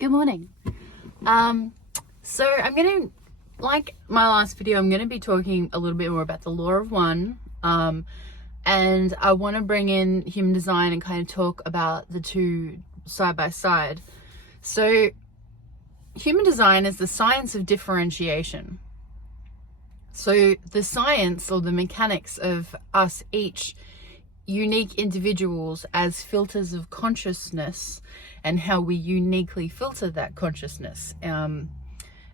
Good morning. So I'm gonna, like my last video, I'm gonna be talking a little bit more about the law of one, and I want to bring in human design and kind of talk about the two side by side. So human design is the science of differentiation. So the science or the mechanics of us each unique individuals as filters of consciousness, and how we uniquely filter that consciousness, and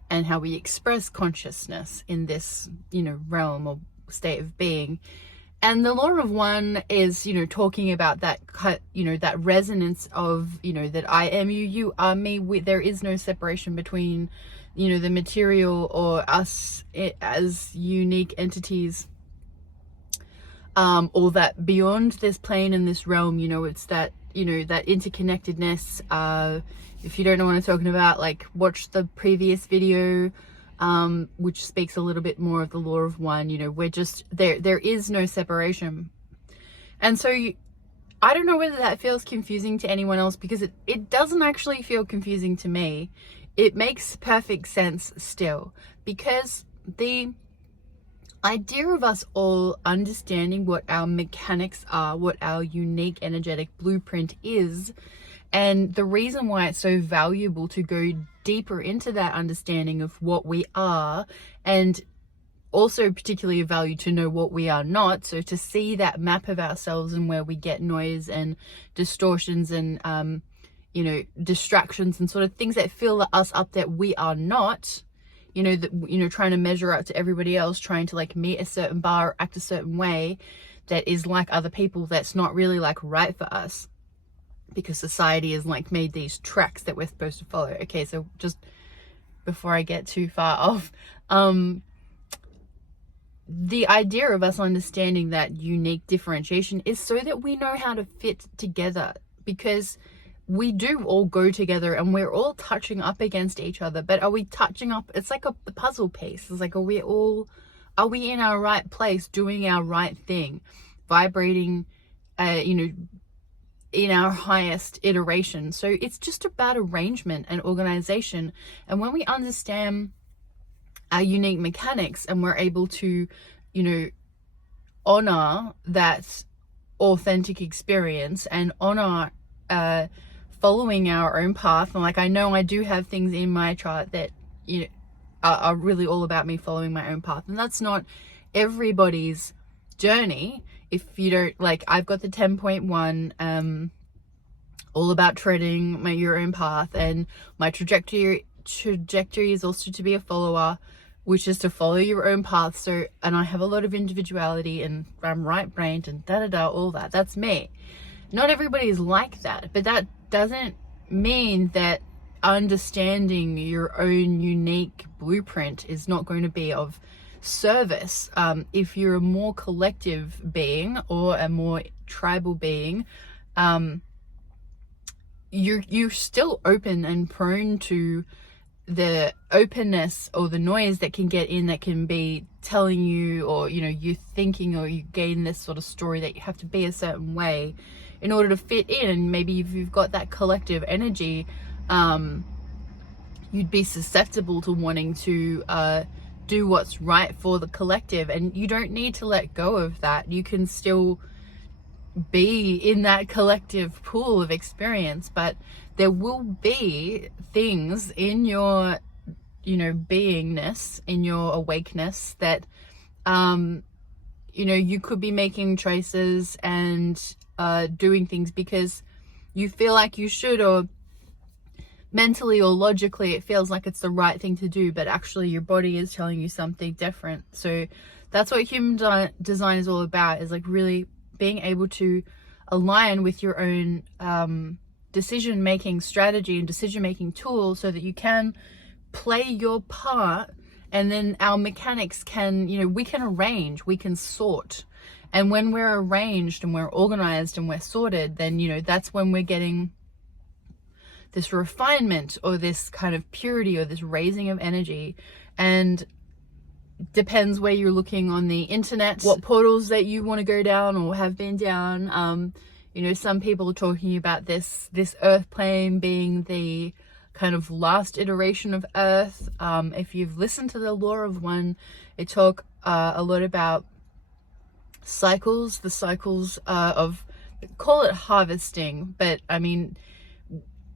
how we express consciousness in this realm or state of being. And the law of one is talking about that that resonance of that I am you, you are me. There is no separation between the material or us as unique entities, or that beyond this plane and this realm. It's that that interconnectedness. If you don't know what I'm talking about, like, watch the previous video, which speaks a little bit more of the law of one. We're just there is no separation. And so I don't know whether that feels confusing to anyone else, because it doesn't actually feel confusing to me. It makes perfect sense still, because the idea of us all understanding what our mechanics are, what our unique energetic blueprint is, and the reason why it's so valuable to go deeper into that understanding of what we are, and also particularly of value to know what we are not. So to see that map of ourselves and where we get noise and distortions and distractions and sort of things that fill us up that we are not, trying to measure up to everybody else, trying to like meet a certain bar or act a certain way that is like other people, that's not really like right for us, because society has like made these tracks that we're supposed to follow. Okay, so just before I get too far off, the idea of us understanding that unique differentiation is so that we know how to fit together, because we do all go together and we're all touching up against each other. But are we touching up? It's like a puzzle piece. It's like, are we in our right place, doing our right thing, vibrating, in our highest iteration? So it's just about arrangement and organization. And when we understand our unique mechanics and we're able to, honor that authentic experience and honor, following our own path. And like, I know I do have things in my chart that are really all about me following my own path, and that's not everybody's journey. If you don't, like, I've got the 10.1, all about treading your own path, and my trajectory is also to be a follower, which is to follow your own path. So, and I have a lot of individuality, and I'm right-brained and all that. That's me. Not everybody is like that, but that doesn't mean that understanding your own unique blueprint is not going to be of service. If you're a more collective being or a more tribal being, you're still open and prone to the openness or the noise that can get in, that can be telling you, or you thinking, or you gain this sort of story that you have to be a certain way in order to fit in. And maybe if you've got that collective energy, you'd be susceptible to wanting to do what's right for the collective, and you don't need to let go of that. You can still be in that collective pool of experience, but there will be things in your beingness, in your awakeness, that you could be making choices and doing things because you feel like you should, or mentally or logically it feels like it's the right thing to do, but actually your body is telling you something different. So that's what human design is all about, is like really being able to align with your own decision-making strategy and decision-making tools, so that you can play your part. And then our mechanics can, we can arrange, we can sort. And when we're arranged and we're organized and we're sorted, then, that's when we're getting this refinement, or this kind of purity, or this raising of energy. And depends where you're looking on the internet, what portals that you want to go down or have been down. Some people are talking about this earth plane being the kind of last iteration of Earth. If you've listened to the Law of One, it talk a lot about cycles, the cycles of, call it harvesting, but I mean,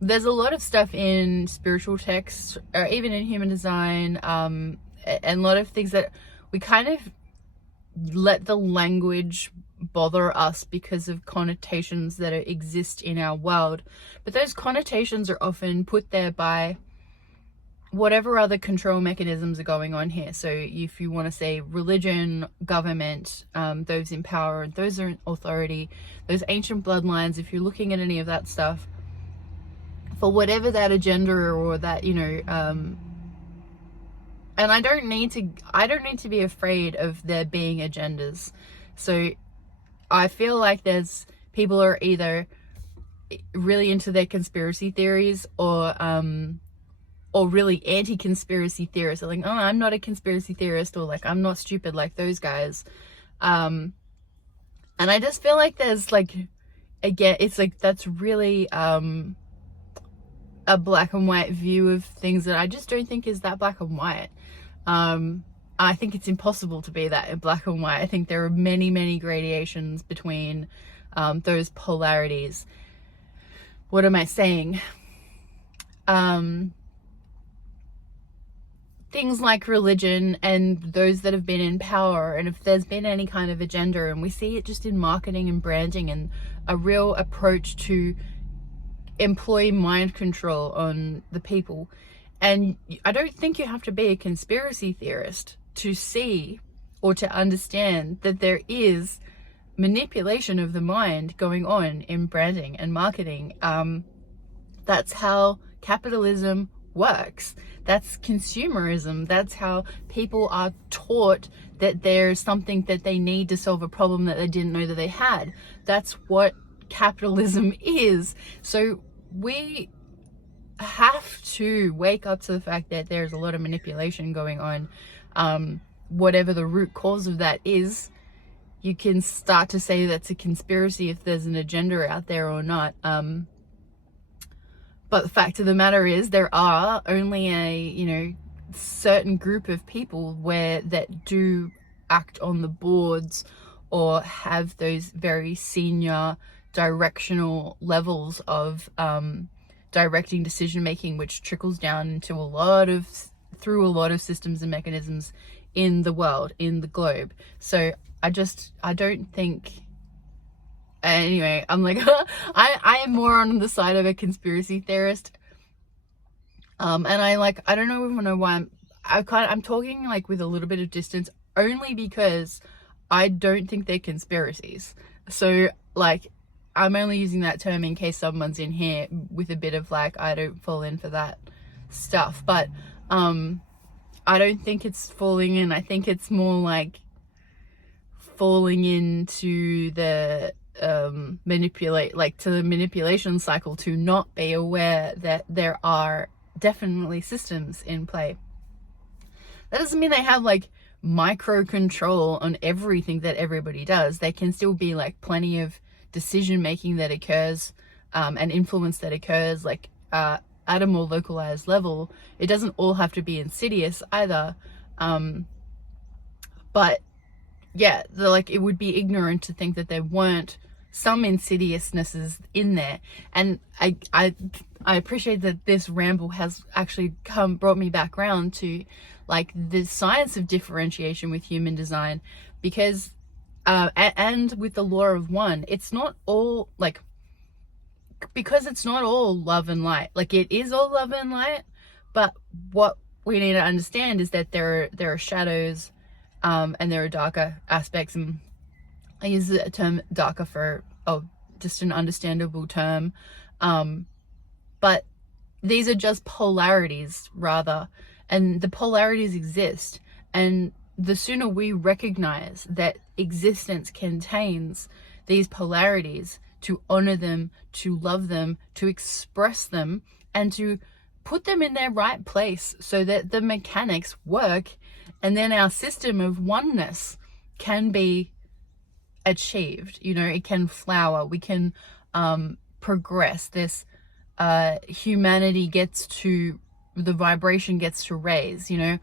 there's a lot of stuff in spiritual texts, or even in human design, and a lot of things that we kind of let the language bother us because of connotations that exist in our world. But those connotations are often put there by whatever other control mechanisms are going on here. So if you want to say religion, government, those in power, those are in authority, those ancient bloodlines, if you're looking at any of that stuff, for whatever that agenda or that, you know, and I don't need to be afraid of there being agendas. So I feel like there's people are either really into their conspiracy theories or really anti-conspiracy theorists. They're like, oh, I'm not a conspiracy theorist, or like, I'm not stupid like those guys. And I just feel like there's like, again, it's like, that's really a black and white view of things that I just don't think is that black and white. I think it's impossible to be that in black and white. I think there are many, many gradations between those polarities. What am I saying? Things like religion and those that have been in power, and if there's been any kind of agenda, and we see it just in marketing and branding and a real approach to employ mind control on the people. And I don't think you have to be a conspiracy theorist to see or to understand that there is manipulation of the mind going on in branding and marketing. That's how capitalism works. That's consumerism. That's how people are taught that there's something that they need to solve a problem that they didn't know that they had. That's what capitalism is. So we have to wake up to the fact that there's a lot of manipulation going on. Whatever the root cause of that is, you can start to say that's a conspiracy if there's an agenda out there or not. But the fact of the matter is, there are only a, certain group of people that do act on the boards or have those very senior directional levels of directing decision making, which trickles down into through a lot of systems and mechanisms in the world, in the globe. So I don't think, anyway, I'm like, I am more on the side of a conspiracy theorist. And I don't even know why I'm talking like with a little bit of distance, only because I don't think they're conspiracies. So like, I'm only using that term in case someone's in here with a bit of like, I don't fall in for that stuff. But I don't think it's falling in. I think it's more like falling into the to the manipulation cycle, to not be aware that there are definitely systems in play. That doesn't mean they have like micro control on everything that everybody does. There can still be like plenty of decision making that occurs and influence that occurs like at a more localized level. It doesn't all have to be insidious either, but yeah, it would be ignorant to think that there weren't some insidiousnesses in there. And I appreciate that this ramble has actually brought me back around to like the science of differentiation with human design, because and with the law of one, it's not all like, because it's not all love and light. Like, it is all love and light, but what we need to understand is that there are shadows, and there are darker aspects. And I use the term darker for just an understandable term, but these are just polarities rather, and the polarities exist. And the sooner we recognize that existence contains these polarities, to honor them, to love them, to express them, and to put them in their right place so that the mechanics work, and then our system of oneness can be achieved. It can flower, we can progress. This humanity gets to, the vibration gets to raise, you know.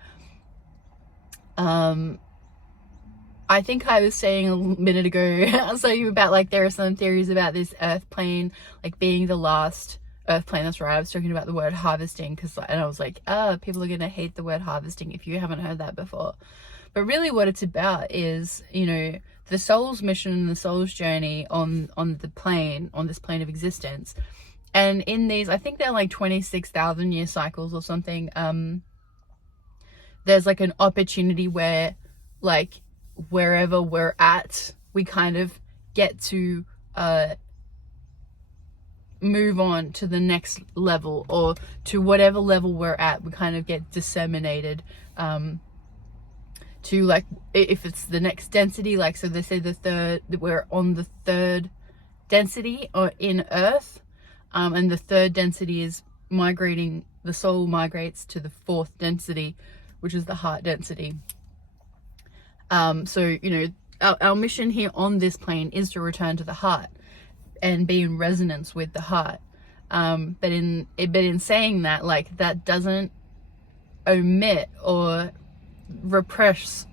I think I was saying a minute ago, I was talking about, like, there are some theories about this earth plane, like, being the last earth plane. That's right, I was talking about the word harvesting, and I was like, people are gonna hate the word harvesting if you haven't heard that before. But really what it's about is, you know, the soul's mission and the soul's journey on the plane, on this plane of existence. And in these, I think they're like 26,000 year cycles or something, there's like an opportunity where, like, wherever we're at, we kind of get to move on to the next level, or to whatever level we're at, we kind of get disseminated to, like, if it's the next density, like, so they say we're on the third density or in Earth, and the third density is migrating, the soul migrates to the fourth density, which is the heart density. So, you know, our mission here on this plane is to return to the heart and be in resonance with the heart. But in saying that, like, that doesn't omit or repress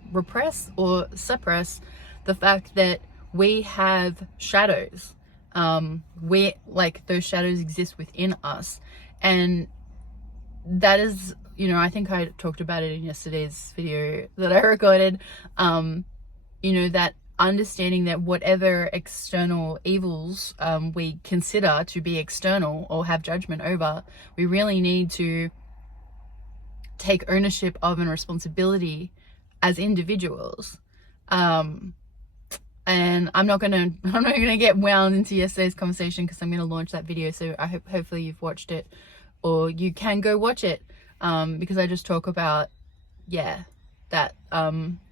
or suppress the fact that we have shadows. Like, those shadows exist within us, and that is, you know, I think I talked about it in yesterday's video that I recorded, you know, that understanding that whatever external evils we consider to be external or have judgment over, we really need to take ownership of and responsibility as individuals. And I'm not gonna get wound into yesterday's conversation, because I'm gonna launch that video, so I hopefully you've watched it, or you can go watch it, because I just talk about, that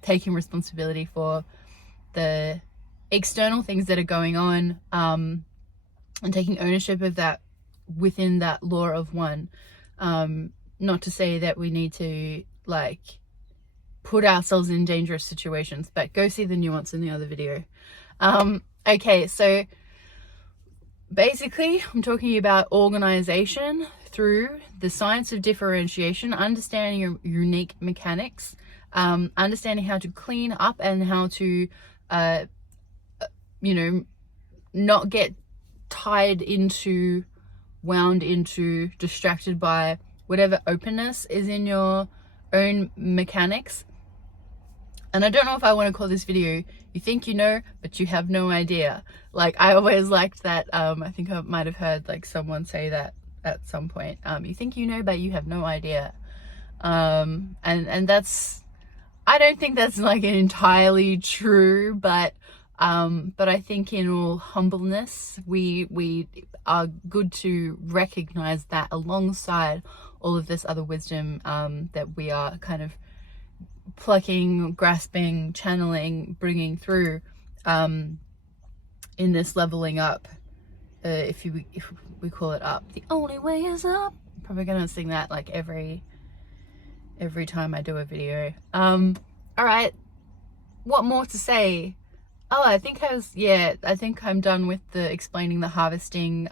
taking responsibility for the external things that are going on, and taking ownership of that within that law of one. Not to say that we need to, like, put ourselves in dangerous situations, but go see the nuance in the other video. Okay, so basically I'm talking about organization through the science of differentiation, understanding your unique mechanics, understanding how to clean up and how to you know, not get tied into, wound into, distracted by whatever openness is in your own mechanics. And I don't know if I want to call this video "You Think You Know, But You Have No Idea." Like, I always liked that. I think I might have heard, like, someone say that at some point. You think you know, but you have no idea. And that's, I don't think that's, like, entirely true, but I think in all humbleness, we are good to recognize that alongside all of this other wisdom that we are kind of plucking, grasping, channeling, bringing through in this leveling up, if we call it up. The only way is up. I'm probably gonna sing that, like, every time I do a video. All right, what more to say? I think I'm done with the explaining the harvesting.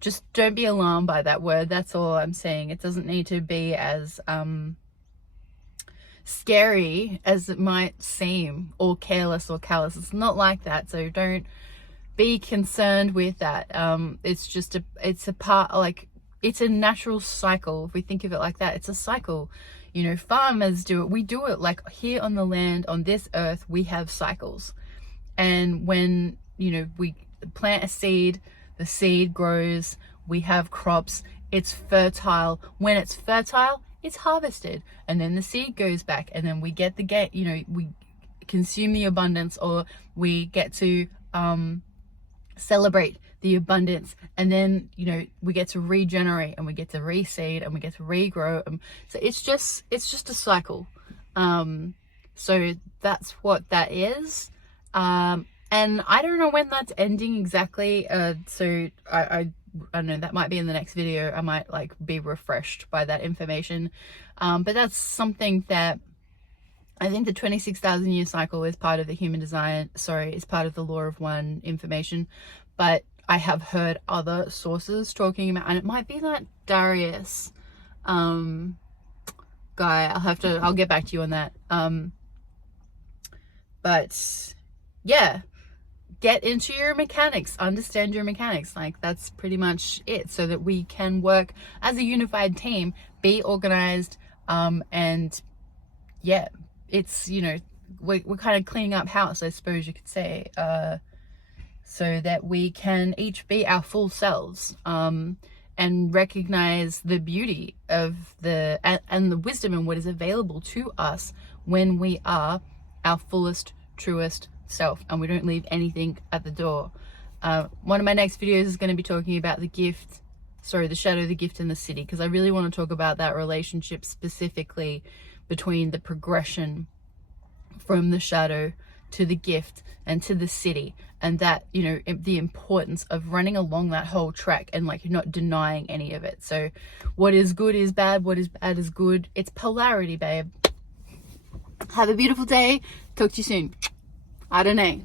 Just don't be alarmed by that word. That's all I'm saying. It doesn't need to be as scary as it might seem, or careless or callous. It's not like that, so don't be concerned with that. It's a part, like, it's a natural cycle. If we think of it like that, it's a cycle. You know, farmers do it, we do it, like, here on the land, on this earth, we have cycles. And when, you know, we plant a seed, the seed grows, we have crops, it's fertile. When it's fertile, it's harvested, and then the seed goes back, and then we get you know, we consume the abundance, or we get to celebrate the abundance, and then, you know, we get to regenerate, and we get to reseed, and we get to regrow. So it's just a cycle. So that's what that is. And I don't know when that's ending exactly. So I don't know, that might be in the next video. I might, like, be refreshed by that information. But that's something that I think the 26,000 year cycle is part of the human design, is part of the law of one information. But I have heard other sources talking about, and it might be that Darius guy. I'll get back to you on that. But yeah, get into your mechanics, understand your mechanics. Like, that's pretty much it, so that we can work as a unified team, be organized, and yeah, it's, you know, we're kind of cleaning up house, I suppose you could say, so that we can each be our full selves, and recognize the beauty of and the wisdom and what is available to us when we are our fullest, truest self, and we don't leave anything at the door. One of my next videos is going to be talking about the shadow, the gift, and the city, because I really want to talk about that relationship specifically between the progression from the shadow to the gift and to the city, and that, you know, the importance of running along that whole track and like not denying any of it. So what is good is bad, what is bad is good. It's polarity, babe. Have a beautiful day. Talk to you soon. I don't know.